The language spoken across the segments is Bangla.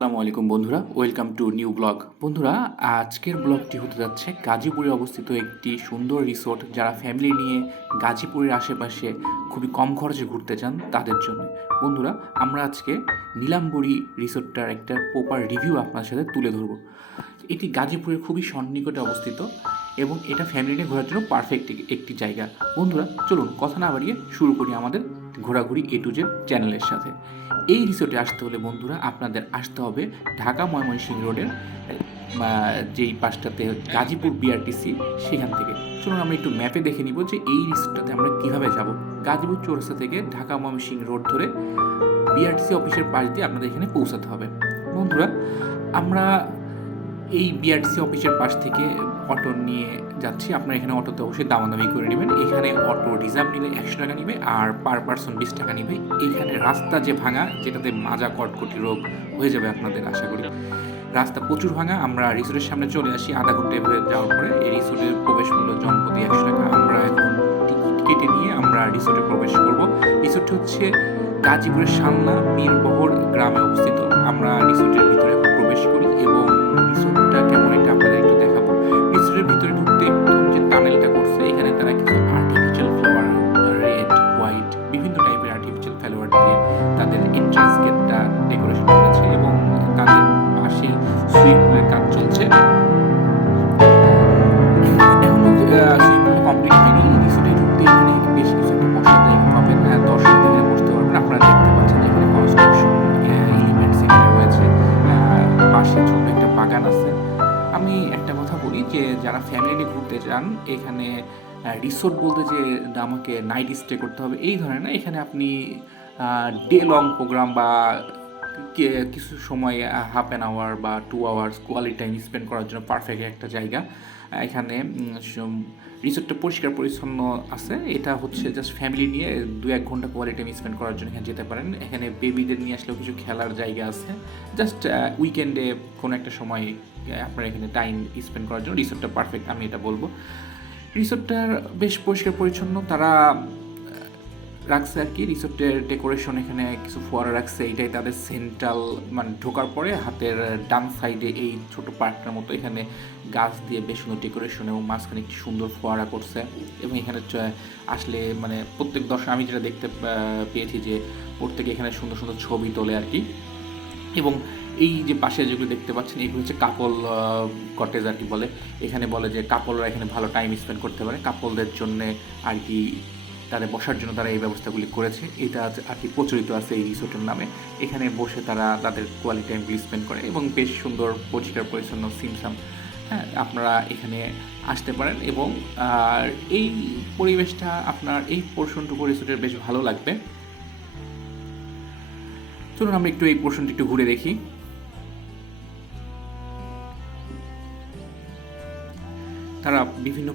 আসসালামু আলাইকুম বন্ধুরা, ওয়েলকাম টু নিউ ব্লগ। বন্ধুরা, আজকের ব্লগটি হতে যাচ্ছে গাজীপুরে অবস্থিত একটি সুন্দর রিসোর্ট। যারা ফ্যামিলি নিয়ে গাজীপুরের আশেপাশে খুবই কম খরচে ঘুরতে চান তাদের জন্য। বন্ধুরা, আমরা আজকে নীলাম্বরী রিসোর্টটার একটা প্রপার রিভিউ আপনার সাথে তুলে ধরবো। এটি গাজীপুরের খুবই সন্নিকটে অবস্থিত এবং এটা ফ্যামিলি নিয়ে ঘোরার জন্য পারফেক্ট একটি জায়গা। বন্ধুরা, চলুন কথা না বাড়িয়ে শুরু করি আমাদের ঘোরাঘুরি এ টু জেড চ্যানেলের সাথে। এই রিসোর্টে আসতে হলে বন্ধুরা আপনাদের আসতে হবে ঢাকা ময়মনসিংহ রোডের যেই পাশটাতে গাজীপুর বিআরটিসি, সেখান থেকে। চলুন আমরা একটু ম্যাপে দেখে নিব যে এই রিসোর্টটাতে আমরা কীভাবে যাব। গাজীপুর চৌরাস্তা থেকে ঢাকা ময়মনসিংহ রোড ধরে বিআরটিসি অফিসের পাশ দিয়ে আপনাদের এখানে পৌঁছাতে হবে। বন্ধুরা, আমরা এই বিআরটিসি অফিসের পাশ থেকে অটো নিয়ে যাচ্ছি। আপনারা এখানে অটোতে অবশ্যই দামাদামি করে নেবেন। এখানে অটো রিজার্ভ নিলে 100 টাকা নিবে আর পার পারসন 20 টাকা নিবে। এখানে রাস্তা যে ভাঙা, যেটাতে মাজা কটকটি রোগ হয়ে যাবে আপনাদের, আশা করি। রাস্তা প্রচুর ভাঙা। আমরা রিসোর্টের সামনে চলে আসি আধা ঘন্টা এভাবে যাওয়ার পরে। এই রিসোর্টের প্রবেশ মূল্য জনপ্রতি 100 টাকা। আমরা এখন টিকিট কেটে নিয়ে আমরা রিসোর্টে প্রবেশ করব। রিসোর্টটি হচ্ছে গাজীপুরের সালনা নীলবহর গ্রামে অবস্থিত। আমরা রিসোর্টের ভিতরে এখন প্রবেশ করি এবং রিসোর্টটা কেমন এটা আপনাদের একটু দেখাবো। রিসোর্টের ভিতরে ঢুকতে প্রথম যে টানেলটা করছে, এখানে তারা কিছু আর্টিফিশিয়াল ফ্লাওয়ার, রেড, হোয়াইট, বিভিন্ন টাইপের আর্টিফিশিয়াল ফ্লাওয়ার দিয়ে তাদের এন্ট্রান্স গেটটা ডেকোরেশন করেছে এবং তাদের পাশে সুইমিং পুলের কাজ চলছে। এখনো সুইমিং পুল কমপ্লিট হয়নি। রিসোর্টে ঢুকতে এখানে বেশ কিছু একটা বসার জায়গা পাবেন। দর্শক এখানে বসতে পারবেন। আপনারা দেখতে পাচ্ছেন এখানে কনস্ট্রাকশন এলিমেন্টস এখানে রয়েছে। পাশে ছোট একটা বাগান আছে। আমি একটা কথা বলি যে যারা ফ্যামিলি নিয়ে ঘুরতে চান, এখানে রিসোর্ট বলতে যে আমাকে নাইট স্টে করতে হবে এই ধরনের না। এখানে আপনি ডে লং প্রোগ্রাম বা কিছু সময় হাফ অ্যান আওয়ার বা 2 আওয়ার্স কোয়ালিটি টাইম স্পেন্ড করার জন্য পারফেক্ট একটা জায়গা। এখানে রিসোর্টটা পরিষ্কার পরিচ্ছন্ন আছে। এটা হচ্ছে জাস্ট ফ্যামিলি নিয়ে 2-1 ঘন্টা কোয়ালিটি টাইম স্পেন্ড করার জন্য এখানে যেতে পারেন। এখানে বেবিদের নিয়ে আসলেও কিছু খেলার জায়গা আছে। জাস্ট উইকেন্ডে কোনো একটা সময় আপনারা এখানে টাইম স্পেন্ড করার জন্য রিসোর্টটা পারফেক্ট, আমি এটা বলবো। রিসোর্টটার বেশ পরিষ্কার পরিচ্ছন্ন তারা রাখছে আর কি। রিসোর্টের ডেকোরেশন এখানে কিছু ফোয়ারা রাখছে। এইটাই তাদের সেন্ট্রাল, মানে ঢোকার পরে হাতের ডান সাইডে এই ছোট পার্কটার মতো এখানে গাছ দিয়ে বেশ সুন্দর ডেকোরেশন এবং মাঝখানে একটি সুন্দর ফোয়ারা করছে। এবং এখানে আসলে মানে প্রত্যেক দর্শক, আমি যেটা দেখতে পেয়েছি যে প্রত্যেকে এখানে সুন্দর সুন্দর ছবি তোলে আর কি। এবং এই যে পাশে যেগুলো দেখতে পাচ্ছেন, এগুলো হচ্ছে কাপল কটেজ আর কি বলে। এখানে বলে যে কাপলরা এখানে ভালো টাইম স্পেন্ড করতে পারে। কাপলদের জন্য আর কি তাদের বসার জন্য তারা এই ব্যবস্থাগুলি করেছে। এটা আর কি প্রচলিত আছে এই রিসোর্টের নামে। এখানে বসে তারা তাদের কোয়ালিটি টাইমগুলি স্পেন্ড করে এবং বেশ সুন্দর পরিষ্কার পরিচ্ছন্ন সিমসাম। হ্যাঁ, আপনারা এখানে আসতে পারেন এবং এই পরিবেশটা আপনার এই পোর্শনটুকু রিসোর্টের বেশ ভালো লাগবে। চলুন আমরা একটু এই পোর্শনটি একটু ঘুরে দেখি। তারা বিভিন্ন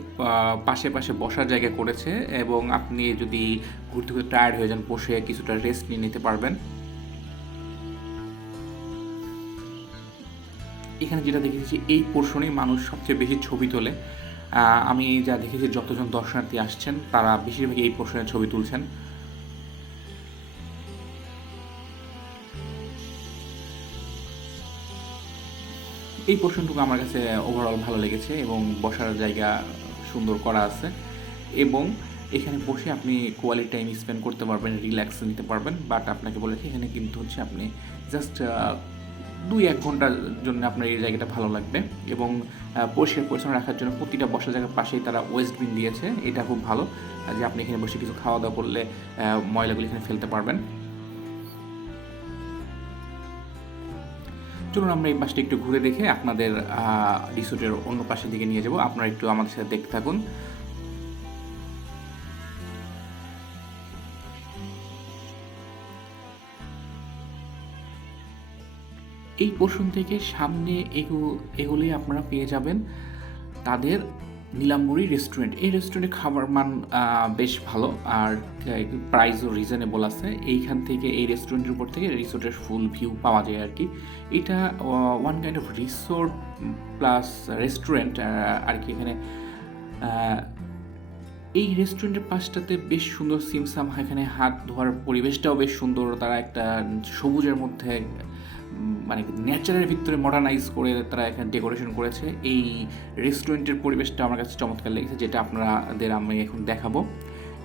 পাশে পাশে বসার জায়গা করেছে এবং আপনি যদি ঘুরতে ঘুরতে টায়ার্ড হয়ে যান, বসে কিছুটা রেস্ট নিয়ে নিতে পারবেন। এখানে যেটা দেখেছি, এই পোর্শনেই মানুষ সবচেয়ে বেশি ছবি তোলে। আমি যা দেখেছি, যতজন দর্শনার্থী আসছেন তারা বেশিরভাগই এই পোর্শনে ছবি তুলছেন। এই পোর্শনটুকু আমার কাছে ওভারঅল ভালো লেগেছে এবং বসার জায়গা সুন্দর করা আছে এবং এখানে বসে আপনি কোয়ালিটি টাইম স্পেন্ড করতে পারবেন, রিল্যাক্স নিতে পারবেন। বাট আপনাকে বলে রাখি, এখানে কিন্তু হচ্ছে আপনি জাস্ট 2-1 ঘন্টার জন্য আপনার এই জায়গাটা ভালো লাগবে এবং পরিষ্কার পরিচ্ছন্ন রাখার জন্য প্রতিটা বসার জায়গার পাশেই তারা ওয়েস্ট বিন দিয়েছে। এটা খুব ভালো যে আপনি এখানে বসে কিছু খাওয়া দাওয়া করলে ময়লাগুলি এখানে ফেলতে পারবেন। চলুন আমরা এই পাশটা একটু ঘুরে দেখে আপনাদের রিসোর্টের অন্য পাশের দিকে নিয়ে যাব। আপনারা একটু আমাদের সাথে দেখতে থাকুন। এই পোর্শন থেকে সামনে এগুলি আপনারা পেয়ে যাবেন তাদের নীলাম্বরী রেস্টুরেন্ট। এই রেস্টুরেন্টের খাবার মান বেশ ভালো আর প্রাইসও রিজনেবল আছে। এইখান থেকে, এই রেস্টুরেন্টের উপর থেকে রিসোর্টের ফুল ভিউ পাওয়া যায় আর কি। এটা one kind of resort plus restaurant আর কি। এখানে এই রেস্টুরেন্টের পাশটাতে বেশ সুন্দর সিমসাম, এখানে হাত ধোয়ার পরিবেশটাও বেশ সুন্দর। তারা একটা সবুজের মধ্যে মানে নেচারের ভিতরে মডার্নাইজ করে তারা এখানে ডেকোরেশন করেছে। এই রেস্টুরেন্টের পরিবেশটা আমার কাছে চমৎকার লেগেছে, যেটা আপনাদের আমি এখন দেখাবো।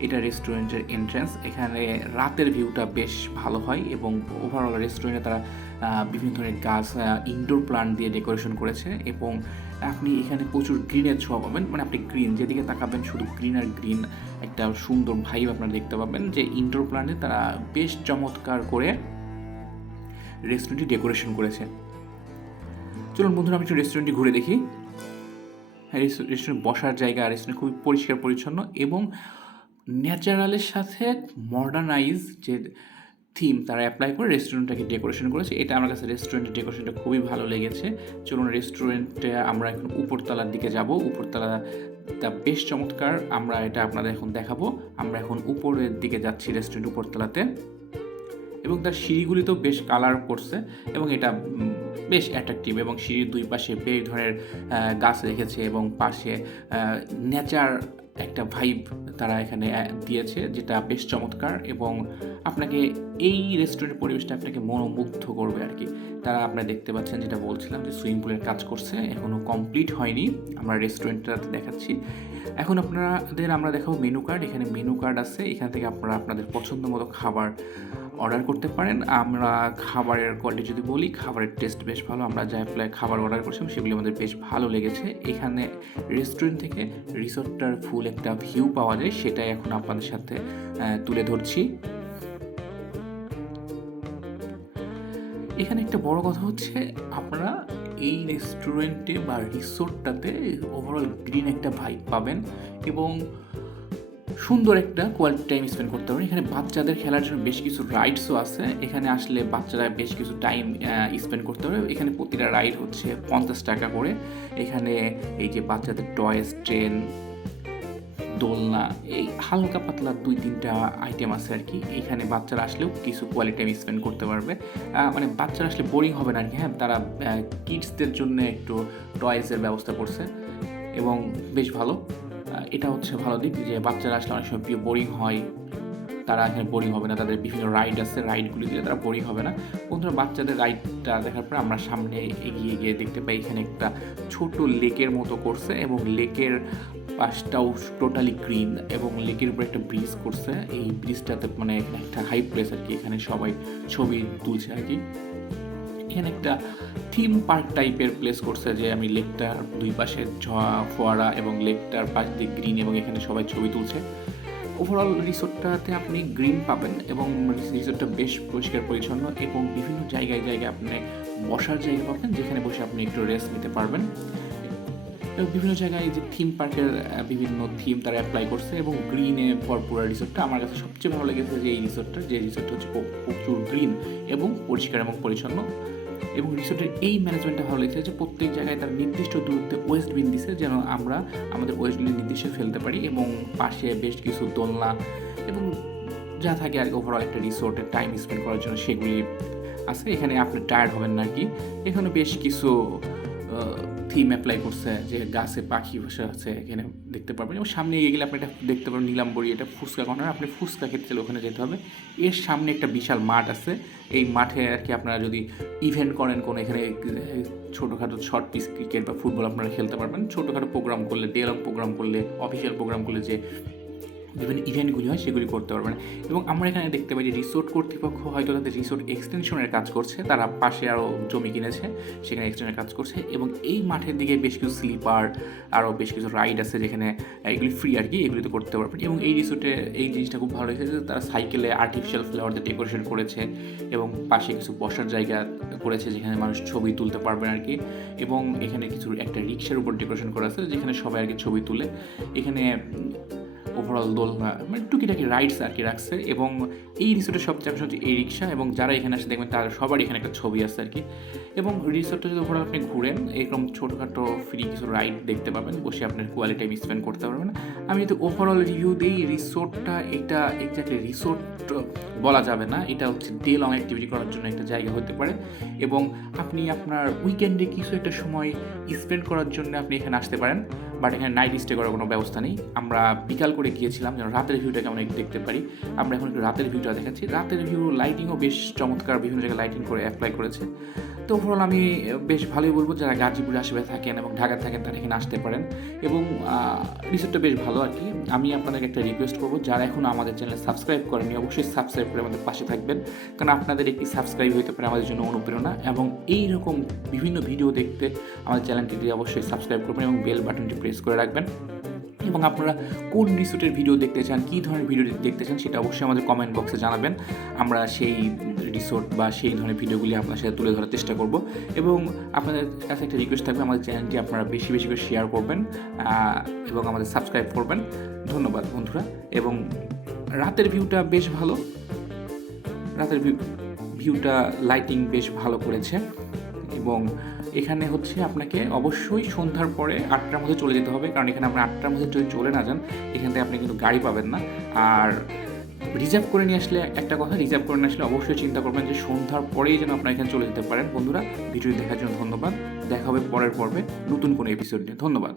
এটা রেস্টুরেন্টের এন্ট্রান্স। এখানে রাতের ভিউটা বেশ ভালো হয় এবং ওভারঅল রেস্টুরেন্টে তারা বিভিন্ন ধরনের গাছ, ইনডোর প্লান্ট দিয়ে ডেকোরেশন করেছে এবং আপনি এখানে প্রচুর গ্রিনের ছোঁয়া পাবেন। মানে আপনি গ্রিন যেদিকে তাকাবেন শুধু গ্রিন আর গ্রিন, একটা সুন্দর ভাইব আপনারা দেখতে পাবেন। যে ইনডোর প্লান্টে তারা বেশ চমৎকার করে রেস্টুরেন্টটি ডেকোরেশন করেছে। চলুন বন্ধুরা, আমি একটু রেস্টুরেন্টটি ঘুরে দেখি। হ্যাঁ, রেস্টুরেন্ট বসার জায়গা, রেস্টুরেন্ট খুবই পরিষ্কার পরিচ্ছন্ন এবং ন্যাচারালের সাথে মডার্নাইজ যে থিম তারা অ্যাপ্লাই করে রেস্টুরেন্টটাকে ডেকোরেশন করেছে। এটা আমার কাছে রেস্টুরেন্টের ডেকোরেশনটা খুবই ভালো লেগেছে। চলুন রেস্টুরেন্টে আমরা এখন উপরতলার দিকে যাব। উপরতলাটা বেশ চমৎকার, আমরা এটা আপনাদের এখন দেখাবো। আমরা এখন উপরের দিকে যাচ্ছি রেস্টুরেন্ট উপরতলাতে, এবং তার সিঁড়িগুলিতেও বেশ কালার করছে এবং এটা বেশ অ্যাট্রাকটিভ। এবং সিঁড়ির দুই পাশে বেশ ধরনের গাছ রেখেছে এবং পাশে নেচার একটা ভাইব তারা এখানে দিয়েছে, যেটা বেশ চমৎকার। এবং আপনাকে এই রেস্টুরেন্টের পরিবেশটা আপনাকে মনোমুগ্ধ করবে আর কি। তারা আপনারা দেখতে পাচ্ছেন, যেটা বলছিলাম যে সুইমিং পুলের কাজ করছে, এখনও কমপ্লিট হয়নি। আমরা রেস্টুরেন্টটাতে দেখাচ্ছি। এখন আমরা দেখাবো মেনু কার্ড। এখানে মেনু কার্ড আছে, এখান থেকে আপনারা আপনাদের পছন্দ মতো খাবার অর্ডার করতে পারেন। আমরা খাবারের কোয়ালিটি যদি বলি, খাবারের টেস্ট বেশ ভালো। আমরা যা খাবার অর্ডার করছিলাম সেগুলি আমাদের বেশ ভালো লেগেছে। এখানে রেস্টুরেন্ট থেকে রিসোর্টটার ফুল একটা ভিউ পাওয়া যায়, সেটাই এখন আপনাদের সাথে তুলে ধরছি। এখানে একটা বড় কথা হচ্ছে, আপনারা এই রেস্টুরেন্টে বা রিসোর্টটাতে ওভারঅল গ্রিন একটা ভাইব পাবেন এবং সুন্দর একটা কোয়ালিটি টাইম স্পেন্ড করতে পারেন। এখানে বাচ্চাদের খেলার জন্য বেশ কিছু রাইডসও আছে। এখানে আসলে বাচ্চারা বেশ কিছু টাইম স্পেন্ড করতে পারবে। এখানে প্রতিটা রাইড হচ্ছে 50 টাকা করে। এখানে এই যে বাচ্চাদের টয়েস ট্রেন, দোলনা, এই হালকা পাতলা 2-3টা আইটেম আছে আর কি। এখানে বাচ্চারা আসলেও কিছু কোয়ালিটি টাইম স্পেন্ড করতে পারবে। মানে বাচ্চারা আসলে বোরিং হবে না আর কি। হ্যাঁ, তারা কিডসদের জন্য একটু টয়েসের ব্যবস্থা করছে এবং বেশ ভালো। এটা হচ্ছে ভালো দিক, যে বাচ্চারা আসলে অনেক সময় বোরিং হয়, তারা এখানে বোরিং হবে না। তাদের বিভিন্ন রাইড আছে, রাইডগুলি দিয়ে তারা বোরিং হবে না। বন্ধুরা, বাচ্চাদের রাইডটা দেখার পর আমরা সামনে এগিয়ে গিয়ে দেখতে পাই এখানে একটা ছোট লেকের মতো করছে এবং লেকের পাশটাও টোটালি গ্রিন এবং লেকের উপরে একটা ব্রিজ করছে। এই ব্রিজটাতে মানে এখানে একটা হাই প্লেস আর কি, এখানে সবাই ছবি তুলছে আর কি। এখানে একটা থিম পার্ক টাইপের প্লেস করছে, যে আমি লেকটার দুই পাশে ফোয়ারা এবং লেকটার পাশ দিয়ে গ্রিন এবং এখানে সবাই ছবি তুলছে। ওভারঅল রিসোর্টটাতে আপনি গ্রিন পাবেন এবং রিসোর্টটা বেশ পরিষ্কার পরিচ্ছন্ন এবং বিভিন্ন জায়গায় আপনি বসার জায়গা পাবেন, যেখানে বসে আপনি একটু রেস্ট নিতে পারবেন। এবং বিভিন্ন জায়গায় যে থিম পার্কের বিভিন্ন থিম তারা অ্যাপ্লাই করছে এবং গ্রিনে ভরপুর রিসোর্টটা। আমার কাছে সবচেয়ে ভালো লেগেছে যে এই রিসোর্টটা হচ্ছে প্রচুর গ্রিন এবং পরিষ্কার এবং পরিচ্ছন্ন। এবং রিসোর্টের এই ম্যানেজমেন্টটা ভালো লেগেছে যে প্রত্যেক জায়গায় তার নির্দিষ্ট দূরত্বে ওয়েস্ট বিন দিছে, যেন আমরা আমাদের ওয়েস্টগুলি নির্দিষ্ট ফেলতে পারি। এবং পাশে বেশ কিছু দোলনা এবং যা থাকে আর কি ওভারঅল একটা রিসোর্টের টাইম স্পেন্ড করার জন্য সেগুলি আছে। এখানে আপনি টায়ার্ড হবেন না আর কি। এখানে বেশ কিছু থিম অ্যাপ্লাই করছে, যে গাছে পাখি বসে আছে, এখানে দেখতে পারবেন। এবং সামনে এগিয়ে গেলে আপনি এটা দেখতে পারবেন নীলাম্বরী, এটা ফুচকা কর্নার। আপনি ফুচকা খেতে চাইলে ওখানে যেতে হবে। এর সামনে একটা বিশাল মাঠ আছে। এই মাঠে আর কি আপনারা যদি ইভেন্ট করেন কোনো, এখানে ছোটোখাটো শর্ট পিস ক্রিকেট বা ফুটবল আপনারা খেলতে পারবেন। ছোটোখাটো প্রোগ্রাম করলে, ডে লং প্রোগ্রাম করলে, অফিসিয়াল প্রোগ্রাম করলে যে বিভিন্ন ইভেন্টগুলি হয় সেগুলি করতে পারবেন। এবং আমরা এখানে দেখতে পাই যে রিসোর্ট কর্তৃপক্ষ হয়তো তাদের রিসোর্ট এক্সটেনশনের কাজ করছে, তারা পাশে আরও জমি কিনেছে, সেখানে এক্সটেনশনের কাজ করছে। এবং এই মাঠের দিকে বেশ কিছু স্লিপার, আরও বেশ কিছু রাইড আছে, যেখানে এগুলি ফ্রি আর কি, এগুলি তো করতে পারবেন। এবং এই রিসোর্টে এই জিনিসটা খুব ভালো লেগেছে যে তারা সাইকেলে আর্টিফিশিয়াল ফ্লাওয়ার দিয়ে ডেকোরেশন করেছে এবং পাশে কিছু বসার জায়গা করেছে, যেখানে মানুষ ছবি তুলতে পারবেন আর কি। এবং এখানে কিছু একটা রিক্সার উপর ডেকোরেশন করা আছে, যেখানে সবাই আর কি ছবি তুলে। এখানে ওভারঅল দোলনা মানে টুকিটাকি রাইডস আর কি রাখছে। এবং এই রিসোর্টের সবচেয়ে আকর্ষণ হচ্ছে এই রিক্সা, এবং যারা এখানে আসে দেখবেন তার সবারই এখানে একটা ছবি আছে আর কি। এবং রিসোর্টটা যদি ওভারঅল আপনি ঘুরেন, এরকম ছোটোখাটো ফ্রি কিছু রাইড দেখতে পাবেন, বসে আপনার কোয়ালিটি টাইম স্পেন্ড করতে পারবেন। আমি যদি ওভারঅল রিভিউ দিই, রিসোর্টটা এটা এক্স্যাক্টলি রিসোর্ট বলা যাবে না, এটা হচ্ছে ডে লং অ্যাক্টিভিটি করার জন্য একটা জায়গা হতে পারে। এবং আপনি আপনার উইকেন্ডে কিছু একটা সময় স্পেন্ড করার জন্য আপনি এখানে আসতে পারেন। বাট এখানে নাইট স্টে করার কোনো ব্যবস্থা নেই। আমরা বিকাল করে গিয়েছিলাম যেন রাতের ভিউটা কেমন একটু দেখতে পারি। আমরা এখন একটু রাতের ভিউটা দেখাচ্ছি। রাতের ভিউ লাইটিংও বেশ চমৎকার, বিভিন্ন জায়গায় লাইটিং করে অ্যাপ্লাই করেছে। তো ওভারঅল আমি বেশ ভালোই বলবো, যারা গাজীপুরে আশেপাশে থাকেন এবং ঢাকায় থাকেন তারা এখানে আসতে পারেন এবং রিসোর্টটা বেশ ভালো আর কি। আমি আপনাদেরকে একটা রিকোয়েস্ট করবো, যারা এখনও আমাদের চ্যানেল সাবস্ক্রাইব করেনি অবশ্যই সাবস্ক্রাইব করে আমাদের পাশে থাকবেন, কারণ আপনাদের একটি সাবস্ক্রাইব হতে পারে আমাদের জন্য অনুপ্রেরণা। এবং এই রকম বিভিন্ন ভিডিও দেখতে আমাদের চ্যানেলটিতে অবশ্যই সাবস্ক্রাইব করবেন এবং বেল বাটনটি প্রেস করে রাখবেন। এবং আপনারা কোন রিসোর্টের ভিডিও দেখতে চান, কী ধরনের ভিডিও দেখতে চান সেটা অবশ্যই আমাদের কমেন্ট বক্সে জানাবেন। আমরা সেই রিসোর্ট বা সেই ধরনের ভিডিওগুলি আপনার সাথে তুলে ধরার চেষ্টা করব। এবং আপনাদের কাছে একটা রিকোয়েস্ট থাকবে, আমাদের চ্যানেলটি আপনারা বেশি বেশি করে শেয়ার করবেন এবং আমাদের সাবস্ক্রাইব করবেন। ধন্যবাদ বন্ধুরা। এবং রাতের ভিউটা বেশ ভালো, রাতের ভিউটা লাইটিং বেশ ভালো করেছে। এবং এখানে হচ্ছে আপনাকে অবশ্যই সন্ধ্যার পরে 8টার মধ্যে চলে যেতে হবে, কারণ এখানে আপনি 8টার মধ্যে যদি চলে না যান এখান থেকে আপনি কিন্তু গাড়ি পাবেন না। আর রিজার্ভ করে নিয়ে আসলে একটা কথা, রিজার্ভ করে নিয়ে আসলে অবশ্যই চিন্তা করবেন যে সন্ধ্যার পরেই যেন আপনারা এখানে চলে যেতে পারেন। বন্ধুরা, ভিডিও দেখার জন্য ধন্যবাদ। দেখা হবে পরের পর্বে নতুন কোনো এপিসোড নিয়ে। ধন্যবাদ।